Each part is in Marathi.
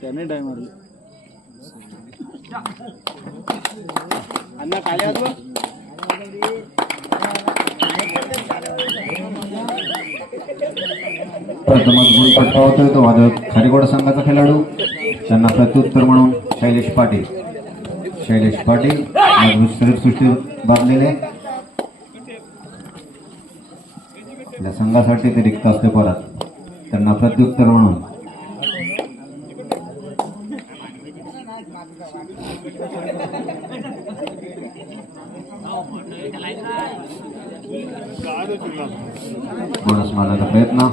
त्याने टाइम मारले. अण्णा खाली आलो प्रथमच गुण पटकावतोय तो वादळ. खारीगोड संघाचा खेळाडू त्यांना प्रत्युत्तर म्हणून शैलेश पाटील. शैलेश पाटील शरीरसृष्टी बांधलेले आपल्या संघासाठी ते रिक्त असते परत. त्यांना प्रत्युत्तर म्हणून. बोनस मारण्याचा प्रयत्न.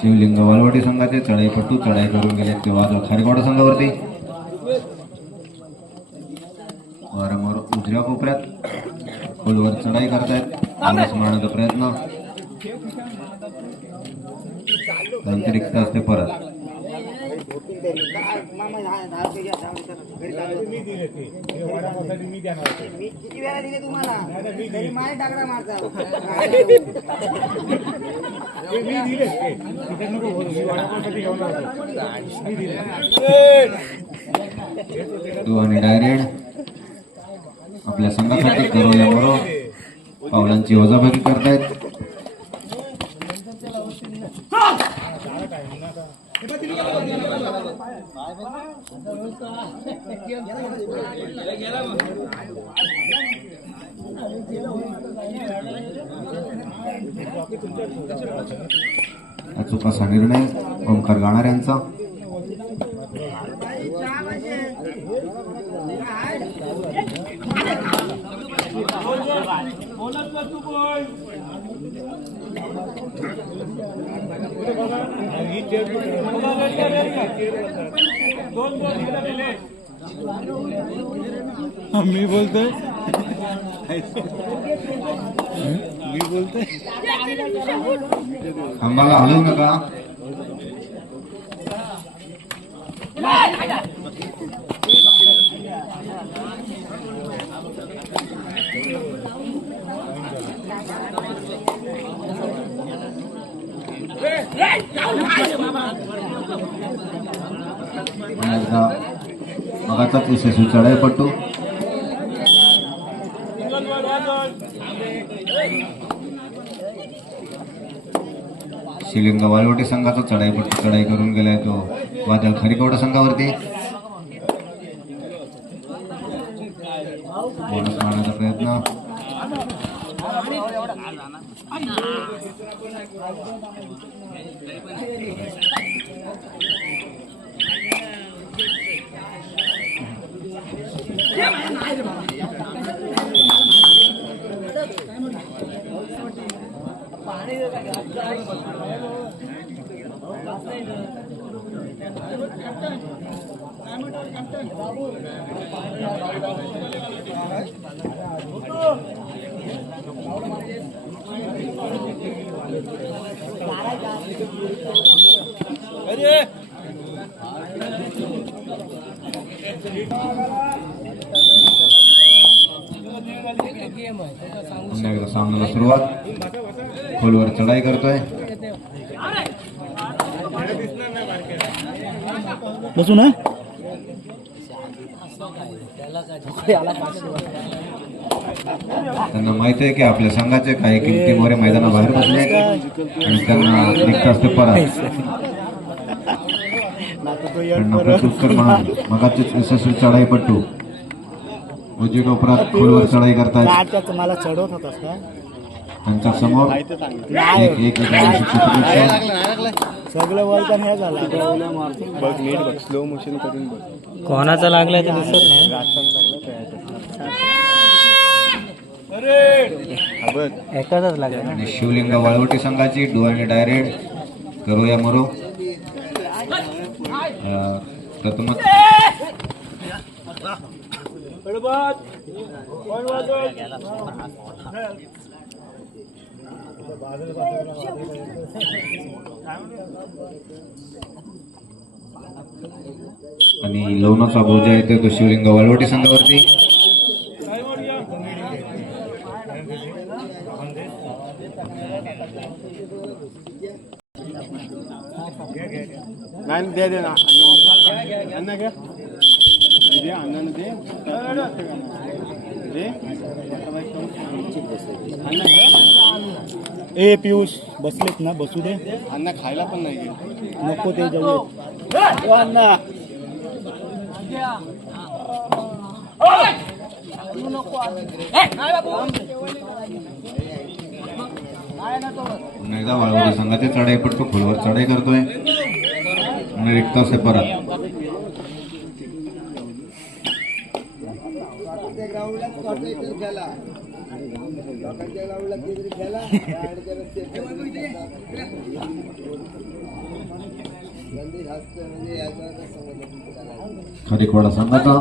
शिवलिंग वालवाडी संघाचे चढाईपट्टू चढाई करून गेले ते वादळ खारीगोडा संघावरती. वारंवार उजव्या कोपऱ्यात खोलवर चढाई करतायत. बोनस मारण्याचा प्रयत्न अंतरिक्त असते परत. आणि डायरेक्ट आपल्या संघासाठी करूया बरो पावलांची वजाबाकी करतायत. अचूक असा निर्णय ओंकार गाणार यांचा. मी बोलतोय. मी बोलतोय. खांबाला हलवू नका पुन्हा एकदा मगाचाच यशस्वी चढाईपटू शिलिंग वालवटी संघाचा चढाईपटू चढाई करून गेलाय तो. वादळ खरीकवडा संघावरती बोनस मारण्याचा प्रयत्न पुन्हा एकदा सामन्याला सुरुवात. खोलवर चढाई करतोय. बसू ना त्यांना माहीत आहे की आपल्या संघाचे काही किमती मोरे मैदाना बाहेर बसले आणि त्यांना रिक्त ते परत मगाचीच यशस्वी चढाई पट्टू. उजवी कोपरात खोलवर चढाई करतायत. आजच्या मला चढवत होतास का? त्यांच्यासमोर एक एक सगळं वय झालं बघ नीट बघ स्लो मोशन करून बघ कोणाचा लागलाय ते दिसत नाही एकाचाच लागला आणि शिवलिंग वाळवटी संघाची डोळ्याने आणि डायरेक्ट करूया मरो अं, प्रथमच आणि लोणाचा भोजा येतो तो शिवलिंग वाळवटी संघावरती. नाही दे दे ना. अण्णा घ्या दे अण्णानं दे. दे. अण्णा घ्या ए पियुष बसलेत ना बसू दे. अण्णा खायला पण नाही नको ते जाऊ. अण्णा. पुन्हा एकदा वाळवटी संघाचे चढाई पडतो खोलवर चढाई करतोय. आणि रिक्त असे परत. ग्राउंडला लोकांच्या खेळा रस्त्यात म्हणजे याचा समज खरीखवाडा संघाचा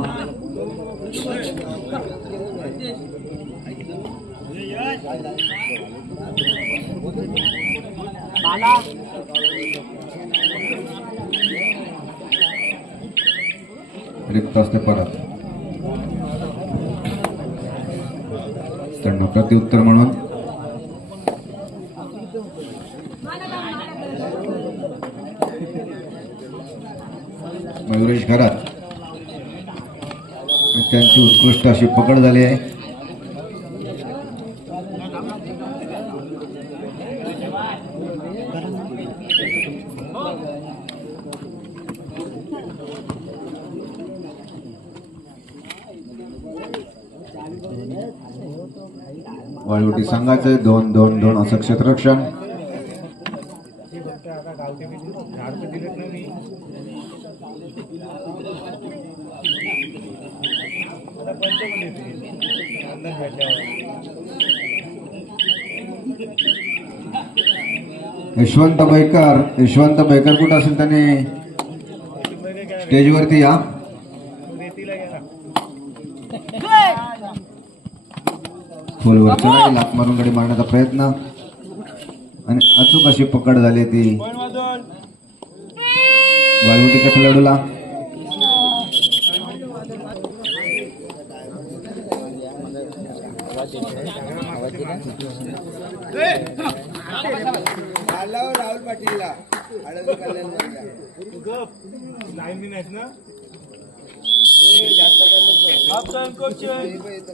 रिक्त असते परत. त्यांना प्रत्युत्तर म्हणून. मयुरेश घरात. त्यांची उत्कृष्ट अशी पकड झाली आहे. वाळवटी संघाचे दोन दोन दोन असं क्षेत्ररक्षण. यशवंत बैकर यशवंत बैकर कुठं असेल त्याने? स्टेजवरती या. खोलवर चढाई लात मारून गडी मारण्याचा प्रयत्न. आणि अचूक अशी पकड झाली ती. वाळवटीच्या खेळाडूला. राहुल पाटीलला कल्याण मंडळ. ए, जास्त काय नको. ते पण येतं.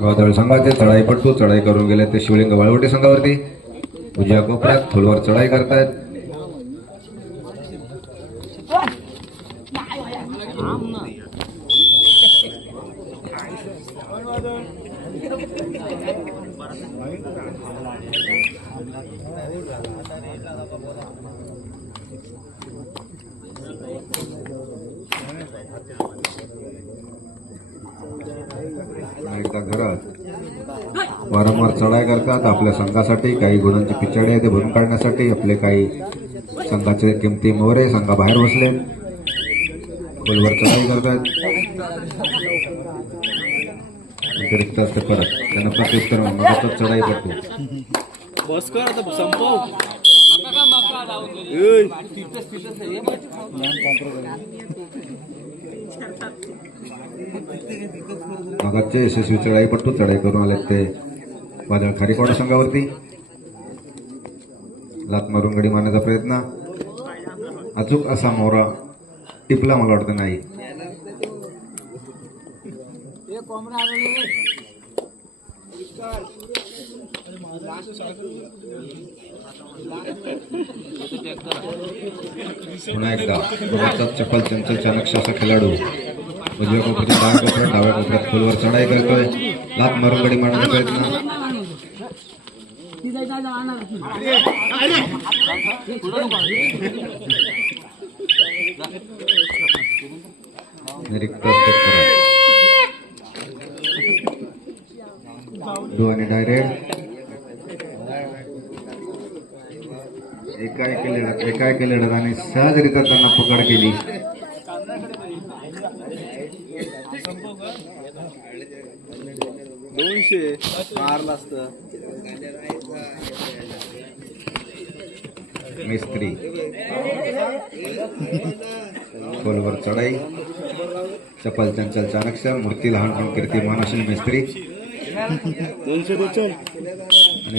वादळ संघाचे चढाईपटू चढाई करून गेले ते शिवलिंग वाळवटी संघावरती. उजव्या कोपऱ्यात खोलवर चढाई करतायत. एकदा घरात. वारंवार चढाई करतात आपल्या संघासाठी काही गुणांची पिछाडी आहे ते भरून काढण्यासाठी आपले काही संघाचे किमती मोहरे संघाबाहेर बसले. खोलवर चढाई करतात. अतिरिक्त असते परत. त्यांना प्रत्युत्तर मगातच चढाई करतो. बस कर आता संपव. मगाचे यशस्वी चढाई पट्टू चढाई करून आले ते वादळ खारीकोडा संघावरती. लात मारून गडी मारण्याचा प्रयत्न. अचूक असा मोरा टिपला मला वाटतं नाही. पुन्हा एकदा चप्पल चपल चाणक्ष असा खेळाडू. उजव्या कोपऱ्यात डाव्या कोपऱ्यात डाव्या कोपऱ्यात खोलवर चढाई करतोय. लात मारून गडी मारण्याचा प्रयत्न. रिक्त डो आणि डायरेक्ट एकाएकी लढत एकाएकी लढत आणि सहजरित्या त्यांना पकड केली. मारला असतं. मिस्त्री. खोलवर चढाई. चपल चंचल चाणक्य मूर्ती लहान पण कीर्ती मानशील मिस्त्री दोनशे. आणि